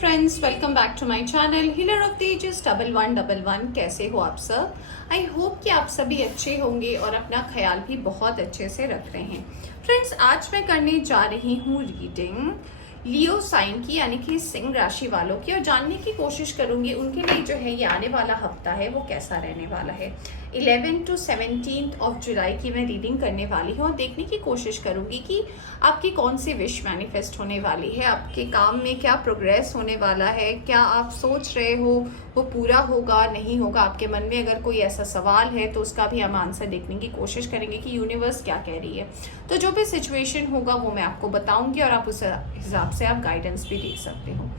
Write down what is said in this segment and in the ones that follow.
Friends, welcome back to my channel healer of the ages 1111। कैसे हो आप सब? आई होप कि आप सभी अच्छे होंगे और अपना ख्याल भी बहुत अच्छे से रख रहे हैं। फ्रेंड्स, आज मैं करने जा रही हूँ रीडिंग लियो साइन की, यानी कि सिंह राशि वालों की, और जानने की कोशिश करूंगी उनके लिए जो है ये आने वाला हफ्ता है वो कैसा रहने वाला है। 11 to 17 ऑफ जुलाई की मैं रीडिंग करने वाली हूँ और देखने की कोशिश करूंगी कि आपकी कौन सी विश मैनिफेस्ट होने वाली है, आपके काम में क्या प्रोग्रेस होने वाला है, क्या आप सोच रहे हो वो पूरा होगा नहीं होगा। आपके मन में अगर कोई ऐसा सवाल है तो उसका भी हम आंसर देखने की कोशिश करेंगे कि यूनिवर्स क्या कह रही है। तो जो भी सिचुएशन होगा वो मैं आपको बताऊंगी और आप उस हिसाब से आप गाइडेंस भी देख सकते हो।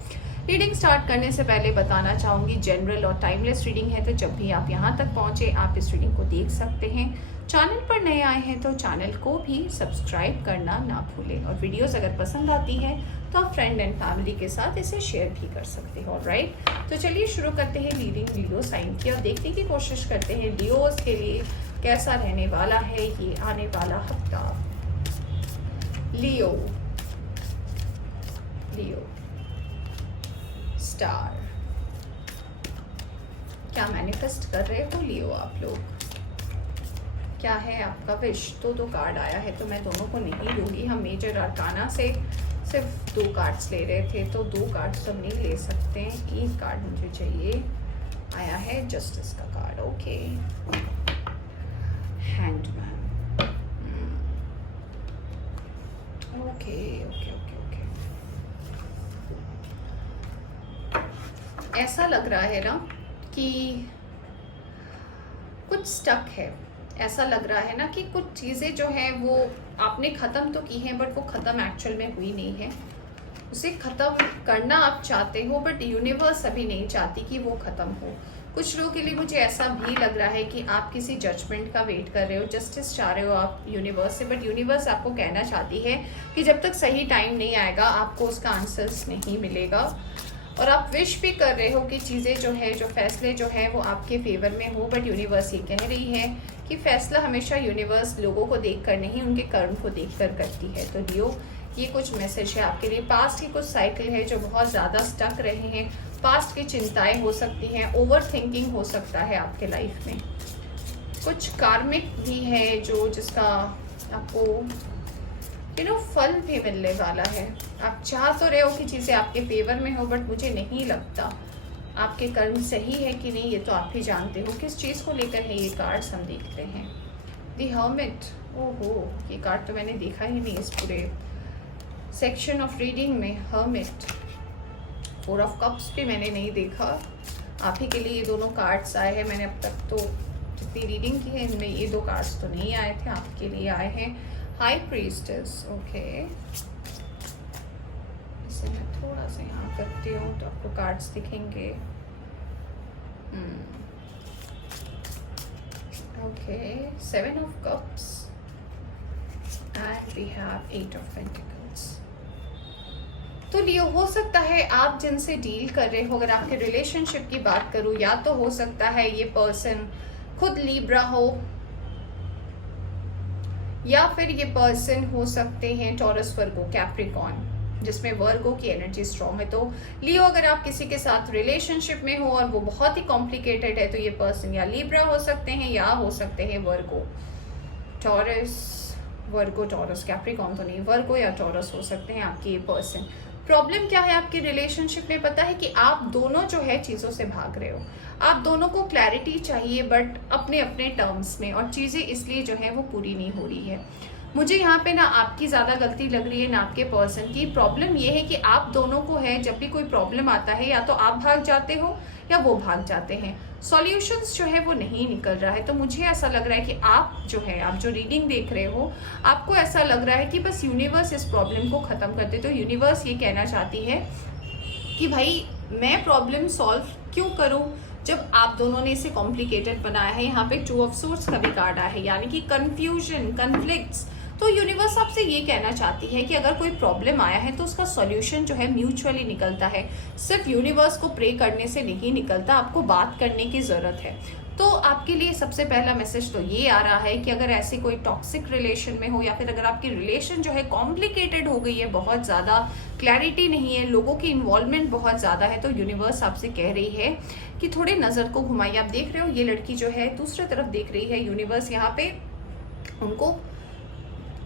रीडिंग स्टार्ट करने से पहले बताना चाहूँगी, जनरल और टाइमलेस रीडिंग है, तो जब भी आप यहाँ तक पहुँचे आप इस रीडिंग को देख सकते हैं। चैनल पर नए आए हैं तो चैनल को भी सब्सक्राइब करना ना भूलें, और वीडियोस अगर पसंद आती है तो आप फ्रेंड एंड फैमिली के साथ इसे शेयर भी कर सकते हो। राइट, तो चलिए शुरू करते हैं रीडिंग लियो साइन की और देखने की कोशिश करते हैं लियोस के लिए कैसा रहने वाला है ये आने वाला हफ्ता। लियो स्टार, क्या मैनिफेस्ट कर रहे हो लियो आप लोग? क्या है आपका विश? दो कार्ड आया है तो मैं दोनों को नहीं लूंगी। हम मेजर अरकाना से सिर्फ 2 कार्ड्स ले रहे थे तो 2 कार्ड्स हम नहीं ले सकते हैं। एक कार्ड मुझे चाहिए, आया है जस्टिस का card. Okay, handman. Okay okay okay okay, ऐसा लग रहा है ना कि कुछ स्टक है। ऐसा लग रहा है ना कि कुछ चीज़ें जो है वो आपने ख़त्म तो की हैं बट वो ख़त्म एक्चुअल में हुई नहीं है। उसे ख़त्म करना आप चाहते हो बट यूनिवर्स अभी नहीं चाहती कि वो ख़त्म हो। कुछ लोगों के लिए मुझे ऐसा भी लग रहा है कि आप किसी जजमेंट का वेट कर रहे हो, जस्टिस चाह रहे हो आप यूनिवर्स से, बट यूनिवर्स आपको कहना चाहती है कि जब तक सही टाइम नहीं आएगा आपको उसका आंसर्स नहीं मिलेगा। और आप विश भी कर रहे हो कि चीज़ें जो है, जो फैसले जो हैं वो आपके फेवर में हो, बट यूनिवर्स ये कह रही है कि फैसला हमेशा यूनिवर्स लोगों को देखकर नहीं उनके कर्म को देखकर करती है। तो लियो, ये कुछ मैसेज है आपके लिए। पास्ट की कुछ साइकिल है जो बहुत ज़्यादा स्टक रहे हैं, पास्ट की चिंताएं हो सकती हैं, ओवर थिंकिंग हो सकता है आपके लाइफ में। कुछ कार्मिक भी है जो जिसका आपको फल भी मिलने वाला है। आप चाह तो रहे हो कि चीज़ें आपके फेवर में हो बट मुझे नहीं लगता आपके कर्म सही है कि नहीं, ये तो आप ही जानते हो। किस चीज़ को लेकर है ये कार्ड्स हम देख रहे हैं। द हर्मिट, ओहो, ये कार्ड तो मैंने देखा ही नहीं इस पूरे सेक्शन ऑफ रीडिंग में। हर्मिट, 4 ऑफ कप्स भी मैंने नहीं देखा। आप ही के लिए ये दोनों कार्ड्स आए हैं। मैंने अब तक तो जितनी रीडिंग की है इनमें ये 2 कार्ड्स तो नहीं आए थे, आपके लिए आए हैं। हाई प्रीस्टेस, ओके, इसे मैं थोड़ा सा यहाँ करती हूँ तो आपको कार्ड्स दिखेंगे। Okay, 7 of cups and we have 8 of pentacles. तो लियो, हो सकता है आप जिनसे डील कर रहे हो, अगर आपके रिलेशनशिप की बात करूँ, या तो हो सकता है ये पर्सन खुद लिब्रा हो, या फिर ये पर्सन हो सकते हैं टॉरस, वर्गो, कैप्रिकॉर्न, जिसमें वर्गो की एनर्जी स्ट्रॉन्ग है। तो लियो, अगर आप किसी के साथ रिलेशनशिप में हो और वो बहुत ही कॉम्प्लिकेटेड है तो ये पर्सन या लिब्रा हो सकते हैं या हो सकते हैं वर्गो, टॉरस, वर्गो, टॉरस, कैप्रिकॉर्न तो नहीं, वर्गो या टॉरस हो सकते हैं आपके ये पर्सन। प्रॉब्लम क्या है आपके रिलेशनशिप में? पता है कि आप दोनों जो है चीज़ों से भाग रहे हो। आप दोनों को क्लैरिटी चाहिए बट अपने अपने टर्म्स में, और चीज़ें इसलिए जो है वो पूरी नहीं हो रही है। मुझे यहाँ पे ना आपकी ज़्यादा गलती लग रही है ना आपके पर्सन की। प्रॉब्लम ये है कि आप दोनों को है, जब भी कोई प्रॉब्लम आता है या तो आप भाग जाते हो या वो भाग जाते हैं। सॉल्यूशंस जो है वो नहीं निकल रहा है। तो मुझे ऐसा लग रहा है कि आप जो रीडिंग देख रहे हो, आपको ऐसा लग रहा है कि बस यूनिवर्स इस प्रॉब्लम को ख़त्म कर दे। तो यूनिवर्स ये कहना चाहती है कि भाई मैं प्रॉब्लम सॉल्व क्यों करूं जब आप दोनों ने इसे कॉम्प्लिकेटेड बनाया है। यहाँ पे 2 ऑफ सोर्ड्स का भी कार्ड आया है, यानी कि कंफ्यूजन, कन्फ्लिक्ट्स। तो यूनिवर्स आपसे ये कहना चाहती है कि अगर कोई प्रॉब्लम आया है तो उसका सॉल्यूशन जो है म्यूचुअली निकलता है। सिर्फ यूनिवर्स को प्रे करने से नहीं निकलता, आपको बात करने की ज़रूरत है। तो आपके लिए सबसे पहला मैसेज तो ये आ रहा है कि अगर ऐसे कोई टॉक्सिक रिलेशन में हो या फिर अगर आपकी रिलेशन जो है कॉम्प्लिकेटेड हो गई है, बहुत ज़्यादा क्लैरिटी नहीं है, लोगों की इन्वॉल्वमेंट बहुत ज़्यादा है, तो यूनिवर्स आपसे कह रही है कि थोड़े नज़र को घुमाइए। आप देख रहे हो ये लड़की जो है दूसरी तरफ देख रही है, यूनिवर्स यहाँ पे उनको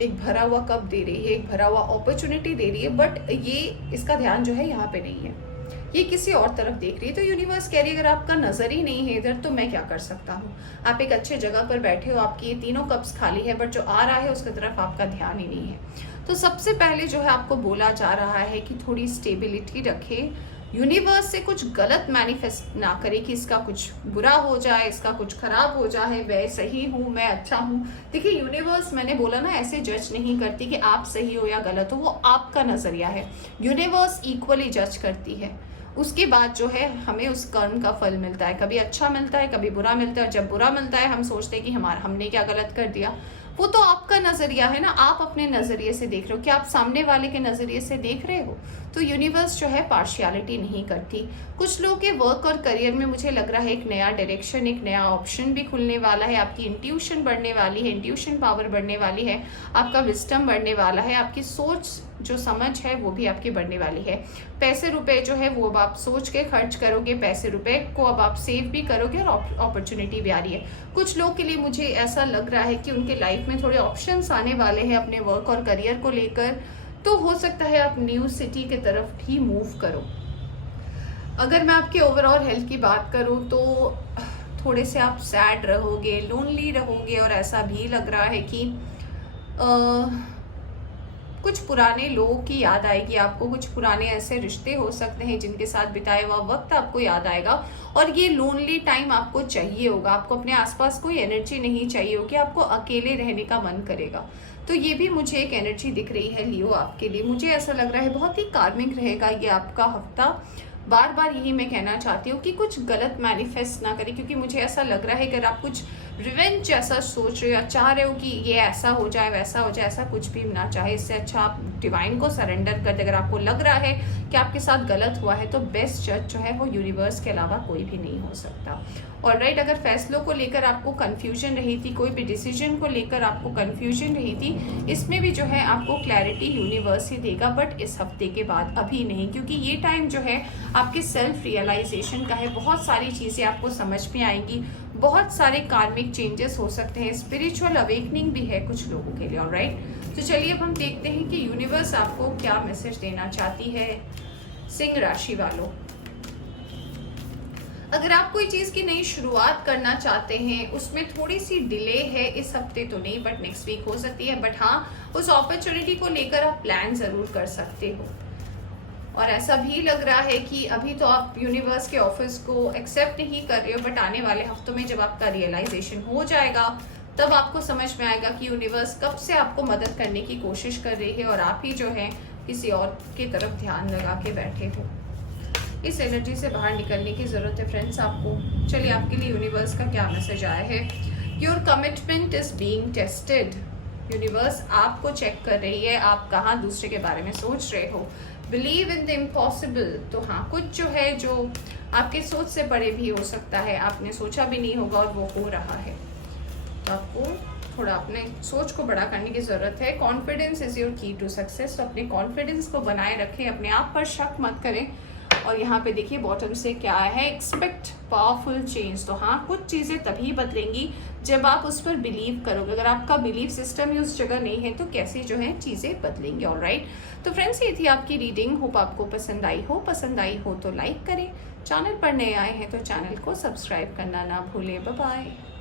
एक भरा हुआ कप दे रही है, एक भरा हुआ अपॉर्चुनिटी दे रही है, बट ये इसका ध्यान जो है यहाँ पे नहीं है, ये किसी और तरफ देख रही है। तो यूनिवर्स कह रही है अगर आपका नजर ही नहीं है इधर तो मैं क्या कर सकता हूँ। आप एक अच्छे जगह पर बैठे हो, आपकी ये तीनों कप्स खाली है, बट जो आ रहा है उसकी तरफ आपका ध्यान ही नहीं है। तो सबसे पहले जो है आपको बोला जा रहा है कि थोड़ी स्टेबिलिटी रखें, यूनिवर्स से कुछ गलत मैनिफेस्ट ना करे कि इसका कुछ बुरा हो जाए, इसका कुछ खराब हो जाए, मैं सही हूँ, मैं अच्छा हूँ। देखिए यूनिवर्स, मैंने बोला ना, ऐसे जज नहीं करती कि आप सही हो या गलत हो, वो आपका नजरिया है। यूनिवर्स इक्वली जज करती है, उसके बाद जो है हमें उस कर्म का फल मिलता है, कभी अच्छा मिलता है, कभी बुरा मिलता है। और जब बुरा मिलता है हम सोचते हैं कि हमने क्या गलत कर दिया। वो तो आपका नजरिया है ना, आप अपने नजरिए से देख रहे हो, क्या आप सामने वाले के नजरिए से देख रहे हो। तो यूनिवर्स जो है पार्शियलिटी नहीं करती। कुछ लोगों के वर्क और करियर में मुझे लग रहा है एक नया डायरेक्शन, एक नया ऑप्शन भी खुलने वाला है, आपकी इंट्यूशन बढ़ने वाली है, इंट्यूशन पावर बढ़ने वाली है, आपका विजडम बढ़ने वाला है, आपकी सोच जो समझ है वो भी आपकी बढ़ने वाली है। पैसे रुपए जो है वो अब आप सोच के खर्च करोगे, पैसे रुपए को अब आप सेव भी करोगे और अपॉर्चुनिटी भी आ रही है। कुछ लोग के लिए मुझे ऐसा लग रहा है कि उनके लाइफ में थोड़े ऑप्शंस आने वाले हैं अपने वर्क और करियर को लेकर, तो हो सकता है आप न्यू सिटी की तरफ ही मूव करो। अगर मैं आपके ओवरऑल हेल्थ की बात करूं तो थोड़े से आप सैड रहोगे, लोनली रहोगे, और ऐसा भी लग रहा है कि कुछ पुराने लोगों की याद आएगी आपको, कुछ पुराने ऐसे रिश्ते हो सकते हैं जिनके साथ बिताया हुआ वक्त आपको याद आएगा। और ये लोनली टाइम आपको चाहिए होगा, आपको अपने आसपास कोई एनर्जी नहीं चाहिए होगी, आपको अकेले रहने का मन करेगा। तो ये भी मुझे एक एनर्जी दिख रही है लियो आपके लिए। मुझे ऐसा लग रहा है बहुत ही कार्मिक रहेगा ये आपका हफ्ता। बार बार यही मैं कहना चाहती हूँ कि कुछ गलत मैनिफेस्ट ना करें, क्योंकि मुझे ऐसा लग रहा है कि अगर आप कुछ रिवेंज जैसा सोच रहे हो या चाह रहे हो कि ये ऐसा हो जाए वैसा हो जाए, ऐसा कुछ भी ना चाहे। इससे अच्छा आप डिवाइन को सरेंडर कर दे। अगर आपको लग रहा है कि आपके साथ गलत हुआ है तो बेस्ट जज जो है वो यूनिवर्स के अलावा कोई भी नहीं हो सकता। और राइट, अगर फैसलों को लेकर आपको कन्फ्यूजन रही थी, कोई भी डिसीजन को लेकर आपको कन्फ्यूजन रही थी, इसमें भी जो है आपको क्लैरिटी यूनिवर्स ही देगा, बट इस हफ्ते के बाद अभी नहीं, क्योंकि ये टाइम जो है आपके सेल्फ रियलाइजेशन का है। बहुत सारी चीज़ें आपको समझ में आएंगी, बहुत सारे कार्मिक चेंजेस हो सकते हैं, स्पिरिचुअल अवेकनिंग भी है कुछ लोगों के लिए। ऑलराइट, तो चलिए अब हम देखते हैं कि यूनिवर्स आपको क्या मैसेज देना चाहती है सिंह राशि वालों। अगर आप कोई चीज़ की नई शुरुआत करना चाहते हैं, उसमें थोड़ी सी डिले है, इस हफ्ते तो नहीं बट नेक्स्ट वीक हो सकती है, बट हाँ उस अपॉर्चुनिटी को लेकर आप प्लान ज़रूर कर सकते हो। और ऐसा भी लग रहा है कि अभी तो आप यूनिवर्स के ऑफर्स को एक्सेप्ट नहीं कर रहे हो, बट आने वाले हफ्तों में जब आपका रियलाइजेशन हो जाएगा तब आपको समझ में आएगा कि यूनिवर्स कब से आपको मदद करने की कोशिश कर रही है और आप ही जो है किसी और की तरफ ध्यान लगा के बैठे हो। इस एनर्जी से बाहर निकलने की ज़रूरत है फ्रेंड्स आपको। चलिए आपके लिए यूनिवर्स का क्या मैसेज आया है। Your commitment is being tested. Universe आपको चेक कर रही है, आप कहाँ दूसरे के बारे में सोच रहे हो। Believe in the impossible. तो हाँ, कुछ जो है जो आपके सोच से परे भी हो सकता है, आपने सोचा भी नहीं होगा और वो हो रहा है। तो आपको थोड़ा अपने सोच को बड़ा करने की ज़रूरत है। कॉन्फिडेंस इज़ योर की टू सक्सेस। तो अपने कॉन्फिडेंस को बनाए रखें, अपने आप पर शक मत करें। और यहाँ पे देखिए बॉटम से क्या है, एक्सपेक्ट पावरफुल चेंज। तो हाँ, कुछ चीज़ें तभी बदलेंगी जब आप उस पर बिलीव करोगे। अगर आपका बिलीव सिस्टम ही उस जगह नहीं है तो कैसे जो है चीज़ें बदलेंगी। ऑलराइट, तो फ्रेंड्स ये थी आपकी रीडिंग। होप आपको पसंद आई हो तो लाइक करें। चैनल पर नए आए हैं तो चैनल को सब्सक्राइब करना ना भूलें। Bye bye.